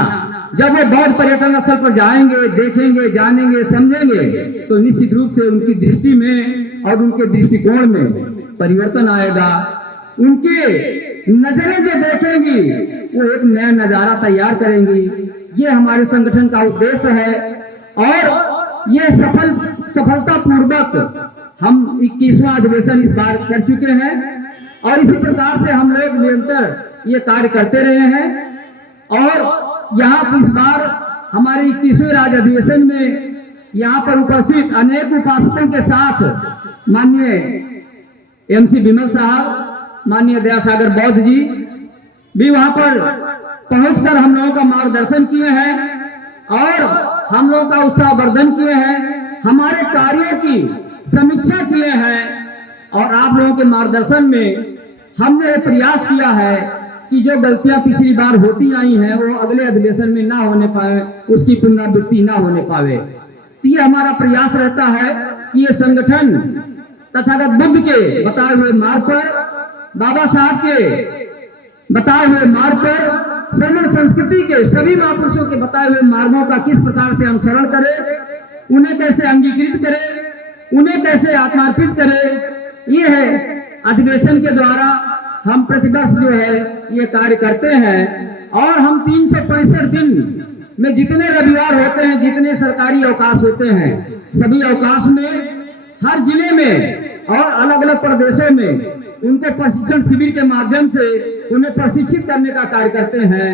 जब वो बौद्ध पर्यटन स्थल पर जाएंगे, देखेंगे, जानेंगे, समझेंगे तो निश्चित रूप से उनकी दृष्टि में और उनके दृष्टिकोण में परिवर्तन आएगा। उनके नजरें जो देखेंगी वो एक नया नजारा तैयार करेंगी। ये हमारे संगठन का उद्देश्य है और ये सफलता पूर्वक हम 21वां अधिवेशन इस बार कर चुके हैं और इसी प्रकार से हम लोग निरंतर ये कार्य करते रहे हैं। और यहाँ इस बार हमारे 21वें राज्य अधिवेशन में यहाँ पर उपस्थित अनेक उपासकों के साथ माननीय MC विमल साहब, माननीय दयासागर बौद्ध जी भी वहां पर पहुंचकर हम लोगों का मार्गदर्शन किए हैं और हम लोगों का उत्साहवर्धन किए हैं। हमारे कार्यों की समीक्षा किए हैं और आप लोगों के मार्गदर्शन में हमने प्रयास किया है कि जो गलतियां पिछली बार होती आई हैं वो अगले अधिवेशन में ना होने पाए, उसकी पुनरावृत्ति ना होने पावे। तो ये हमारा प्रयास रहता है कि ये संगठन तथागत बुद्ध के बताए हुए मार्ग पर, बाबा साहब के बताए हुए मार्ग पर, श्रमण संस्कृति के सभी महापुरुषों के बताए हुए मार्गों का किस प्रकार से अनुसरण करें, उन्हें कैसे अंगीकृत करें, उन्हें कैसे आत्मार्पित करें, ये है अधिवेशन के द्वारा हम प्रतिवर्ष जो है ये कार्य करते हैं। और हम 365 दिन में जितने रविवार होते हैं, जितने सरकारी अवकाश होते हैं, सभी अवकाश में हर जिले में और अलग अलग प्रदेशों में उनको प्रशिक्षण शिविर के माध्यम से उन्हें प्रशिक्षित करने का कार्य करते हैं।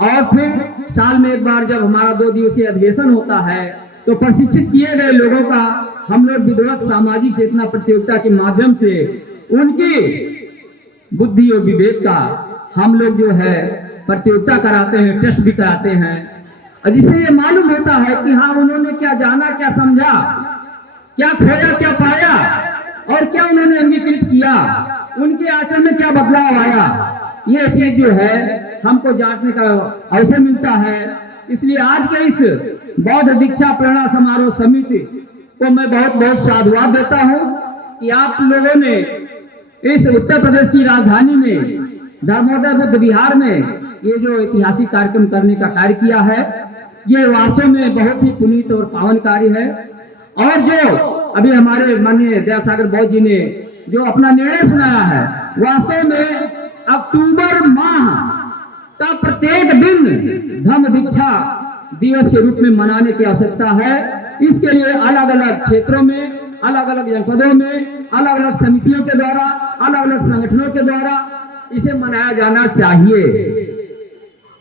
और फिर साल में एक बार जब हमारा 2 दिवसीय अधिवेशन होता है तो प्रशिक्षित किए गए लोगों का हम लोग विधिवत सामाजिक चेतना प्रतियोगिता के माध्यम से उनकी बुद्धि और विवेक का हम लोग जो है प्रतियोगिता कराते हैं, टेस्ट भी कराते हैं, और जिससे ये मालूम होता है कि हाँ उन्होंने क्या जाना, क्या समझा, क्या खोया, क्या पाया और क्या उन्होंने अंगीकृत किया, उनके आचरण में क्या बदलाव आया। ये चीज जो है हमको जांचने का अवसर मिलता है। इसलिए आज के इस बौद्ध दीक्षा प्रेरणा समारोह समिति को मैं बहुत बहुत साधुवाद देता हूँ कि आप लोगों ने इस उत्तर प्रदेश की राजधानी में धर्मोदय बुद्ध विहार में ये जो ऐतिहासिक कार्यक्रम करने का कार्य किया है, ये वास्तव में बहुत ही पुनीत और पावन कार्य है। और जो अभी हमारे माननीय दयासागर बौद्ध जी ने जो अपना निर्णय सुनाया है, वास्तव में अक्टूबर माह का प्रत्येक दिन धम्म दीक्षा दिवस के रूप में मनाने की आवश्यकता है। इसके लिए अलग अलग क्षेत्रों में, अलग अलग जनपदों में, अलग अलग समितियों के द्वारा, अलग अलग संगठनों के द्वारा इसे मनाया जाना चाहिए।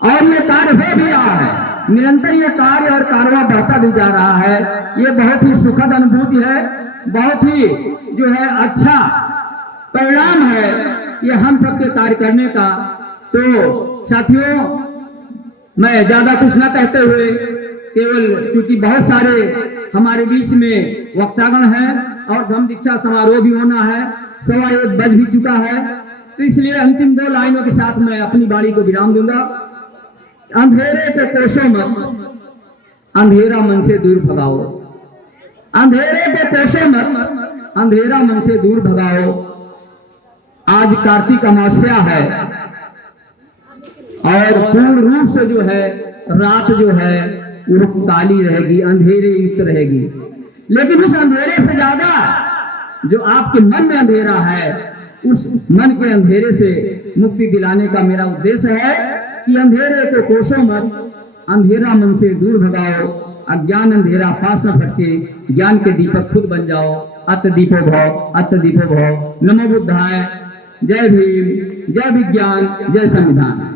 और ये कार्य हो भी रहा है, निरंतर ये कार्य और कारवा बढ़ता भी जा रहा है। ये बहुत ही सुखद अनुभूति है, बहुत ही जो है अच्छा परिणाम है ये हम सबके कार्य करने का। तो साथियों, मैं ज्यादा कुछ ना कहते हुए, केवल चूंकि बहुत सारे हमारे बीच में वक्तागण हैं और धम्म दीक्षा समारोह भी होना है, 1:15 बज भी चुका है, तो इसलिए अंतिम 2 लाइनों के साथ मैं अपनी वाणी को विराम दूंगा। अंधेरे के कोशों मत, अंधेरा मन से दूर भगाओ। अंधेरे के कोशों मत, अंधेरा मन से दूर भगाओ। आज कार्तिक अमावस्या है और पूर्ण रूप से जो है रात जो है वो काली रहेगी, अंधेरे युक्त रहेगी। लेकिन उस अंधेरे से ज्यादा जो आपके मन में अंधेरा है, उस मन के अंधेरे से मुक्ति दिलाने का मेरा उद्देश्य है कि अंधेरे को कोसो मत, अंधेरा मन से दूर भगाओ। अज्ञान अंधेरा पास न फटके, ज्ञान के दीपक खुद बन जाओ। अत दीपो भव, अत दीपो भव। नमो बुद्धाय। जय भीम, जय विज्ञान, जय संविधान।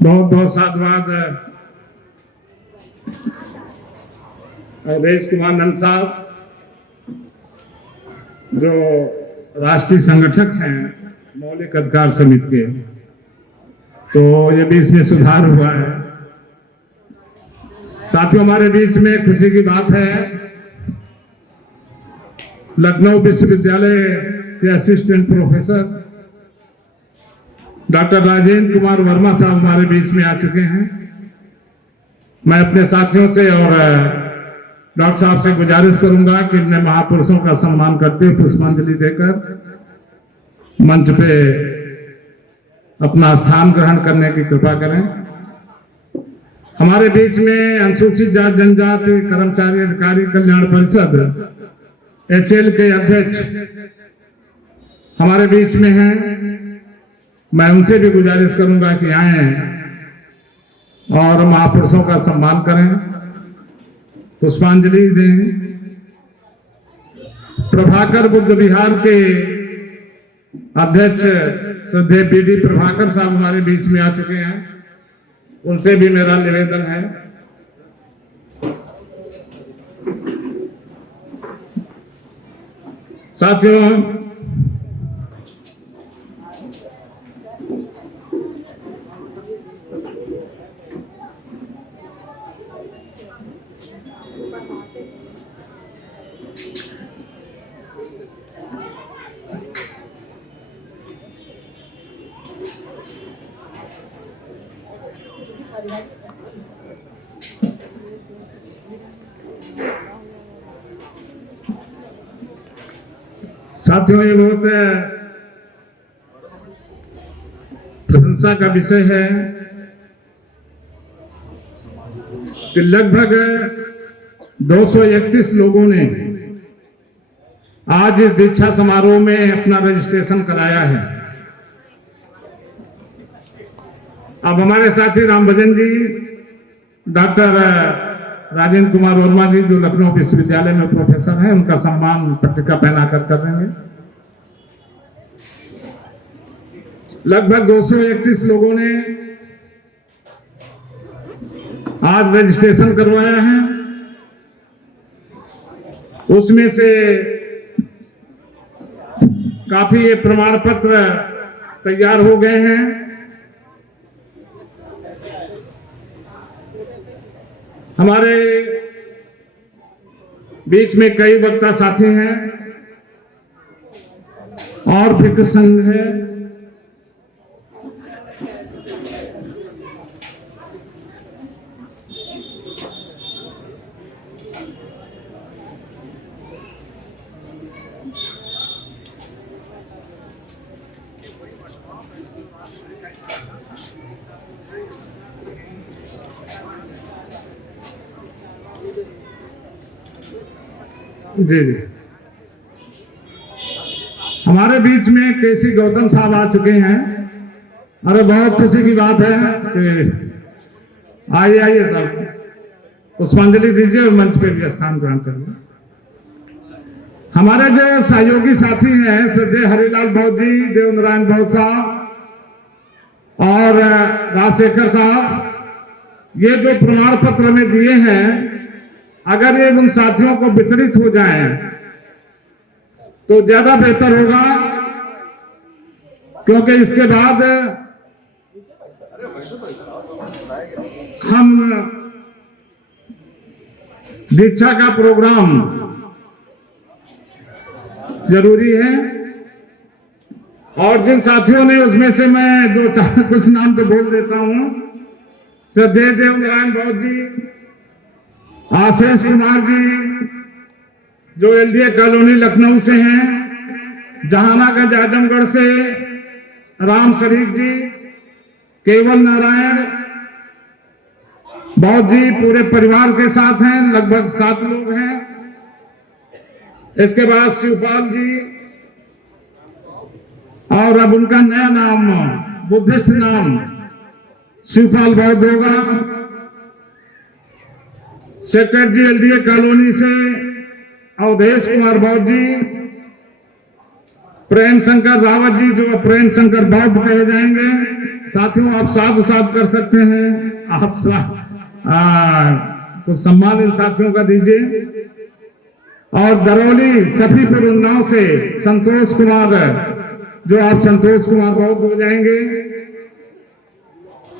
बहुत बहुत साधुवाद अवधेश कुमार नंद साहब, जो राष्ट्रीय संगठक हैं मौलिक अधिकार समिति के। तो ये भी इसमें सुधार हुआ है। साथियों, हमारे बीच में खुशी की बात है, लखनऊ विश्वविद्यालय के assistant professor doctor Rajendra Kumar Verma साहब हमारे बीच में आ चुके हैं। मैं अपने साथियों से और डॉक्टर साहब से गुजारिश करूंगा कि इन्हें महापुरुषों का सम्मान करते हुए पुष्पांजलि देकर मंच पे अपना स्थान ग्रहण करने की कृपा करें। हमारे बीच में अनुसूचित जाति जनजाति कर्मचारी अधिकारी कल्याण परिषद HL के अध्यक्ष हमारे बीच में हैं। मैं उनसे भी गुजारिश करूंगा कि आए और महापुरुषों का सम्मान करें, पुष्पांजलि दें। प्रभाकर बुद्ध विहार के अध्यक्ष श्रद्धेय PD प्रभाकर साहब हमारे बीच में आ चुके हैं, उनसे भी मेरा निवेदन है। साथियों, साथियों, ये बहुत प्रशंसा का विषय है कि लगभग 231 लोगों ने आज इस दीक्षा समारोह में अपना रजिस्ट्रेशन कराया है। अब हमारे साथी राम भजन जी, डॉक्टर राजेंद्र कुमार वर्मा जी, जो लखनऊ विश्वविद्यालय में प्रोफेसर हैं, उनका सम्मान पट्टिका पहनाकर कर रहे हैं। लगभग 231 लोगों ने आज रजिस्ट्रेशन करवाया है। उसमें से काफी ये प्रमाण पत्र तैयार हो गए हैं। हमारे बीच में कई वक्ता साथी हैं और भी कुछ संघ है। जी जी, हमारे बीच में केसी गौतम साहब आ चुके हैं। अरे बहुत खुशी की बात है कि आइए आइए साहब, पुष्पांजलि दीजिए और मंच पे भी स्थान ग्रहण करिए। हमारे जो सहयोगी साथी हैं, श्रद्धेय हरिलाल बहुत जी, देवनारायण बहुत साहब और राजशेखर साहब, ये जो प्रमाण पत्र में दिए हैं, अगर ये उन साथियों को वितरित हो जाएं तो ज्यादा बेहतर होगा, क्योंकि इसके बाद हम दीक्षा का प्रोग्राम जरूरी है। और जिन साथियों ने, उसमें से मैं दो चार कुछ नाम तो बोल देता हूं। श्रद्धेय देवनारायण बहुत जी, आशीष कुमार जी जो एलडीए कॉलोनी लखनऊ से हैं, जहानागंज आजमगढ़ से राम शरीफ जी, केवल नारायण बहुत जी पूरे परिवार के साथ हैं, लगभग 7 लोग हैं। इसके बाद शिवपाल जी, और अब उनका नया नाम, बुद्धिस्ट नाम शिवपाल बौद्ध होगा। सेक्टर जी एलडीए कॉलोनी से अवधेश कुमार बौद्ध जी, प्रेम शंकर रावत जी जो प्रेम शंकर बौद्ध कहे जाएंगे। साथियों, आप साथ साथ कर सकते हैं, आप कुछ सम्मान इन साथियों का दीजिए। और दरौली सफीपुर उन्नाव से संतोष कुमार, जो आप संतोष कुमार बौद्ध हो जाएंगे।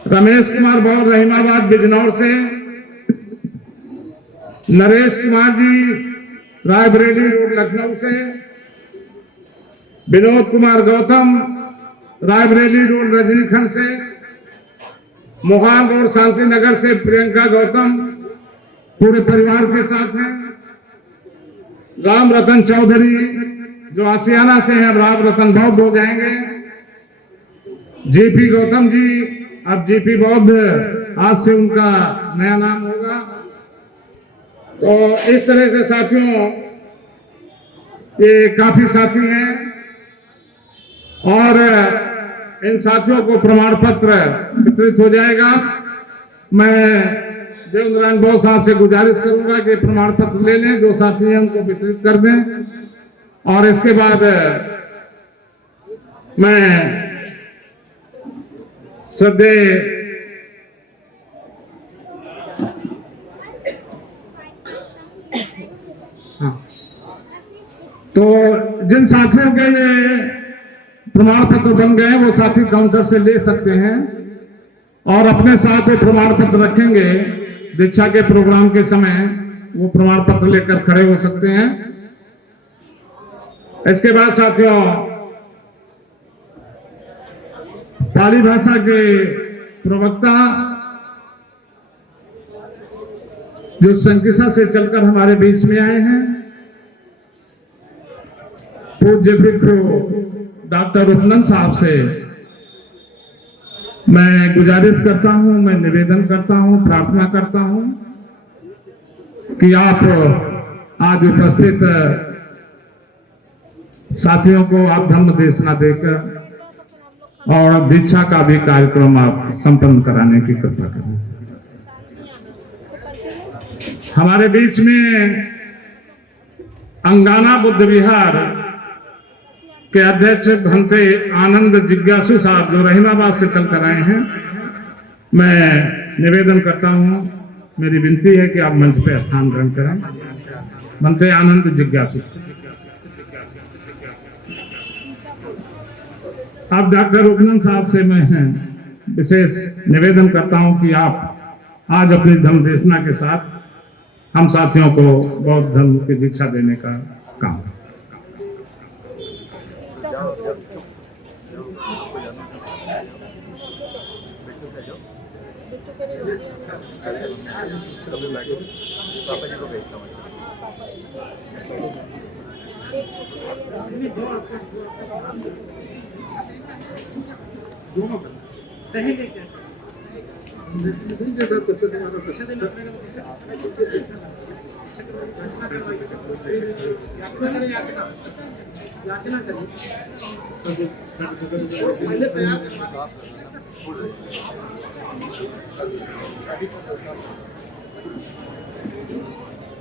रमेश कुमार बौद्ध रहीमाबाद बिजनौर से। नरेश कुमार जी रायबरेली रोड लखनऊ से। विनोद कुमार गौतम रायबरेली रोड रजनीखंड से। मोहान रोड शांति नगर से प्रियंका गौतम पूरे परिवार के साथ हैं। राम रतन चौधरी जो आसियाना से हैं, राम रतन बौद्ध हो जाएंगे। जीपी गौतम जी, अब जीपी बौद्ध आज से उनका नया नाम होगा। तो इस तरह से साथियों, ये काफी साथी हैं और इन साथियों को प्रमाण पत्र वितरित हो जाएगा। मैं देवनारायण बौद्ध साहब से गुजारिश करूंगा कि प्रमाण पत्र ले लें, जो साथी हैं उनको वितरित कर दें। और इसके बाद मैं श्रद्धेय तो जिन साथियों के ये प्रमाण पत्र बन गए, वो साथी काउंटर से ले सकते हैं और अपने साथ वो प्रमाण पत्र रखेंगे। दीक्षा के प्रोग्राम के समय वो प्रमाण पत्र लेकर खड़े हो सकते हैं। इसके बाद साथियों, पाली भाषा के प्रवक्ता जो संकिसा से चलकर हमारे बीच में आए हैं, पूज्य भिक्षु डॉक्टर उपनंद साहब से मैं गुजारिश करता हूं, मैं निवेदन करता हूं, प्रार्थना करता हूं कि आप आज उपस्थित साथियों को आप धर्म देशना देकर और दीक्षा का भी कार्यक्रम आप संपन्न कराने की कृपा करें। हमारे बीच में अंगाना बुद्ध विहार के अध्यक्ष भंते आनंद जिज्ञासु साहब जो रहीमाबाद से चलकर आए हैं, मैं निवेदन करता हूं, मेरी विनती है कि आप मंच पे स्थान ग्रहण करें। भंते आनंद जिज्ञासु अब डॉक्टर उपनंद साहब से मैं विशेष निवेदन करता हूं कि आप आज अपनी धर्म देशना के साथ हम साथियों को बौद्ध धर्म की दीक्षा देने का काम। याचना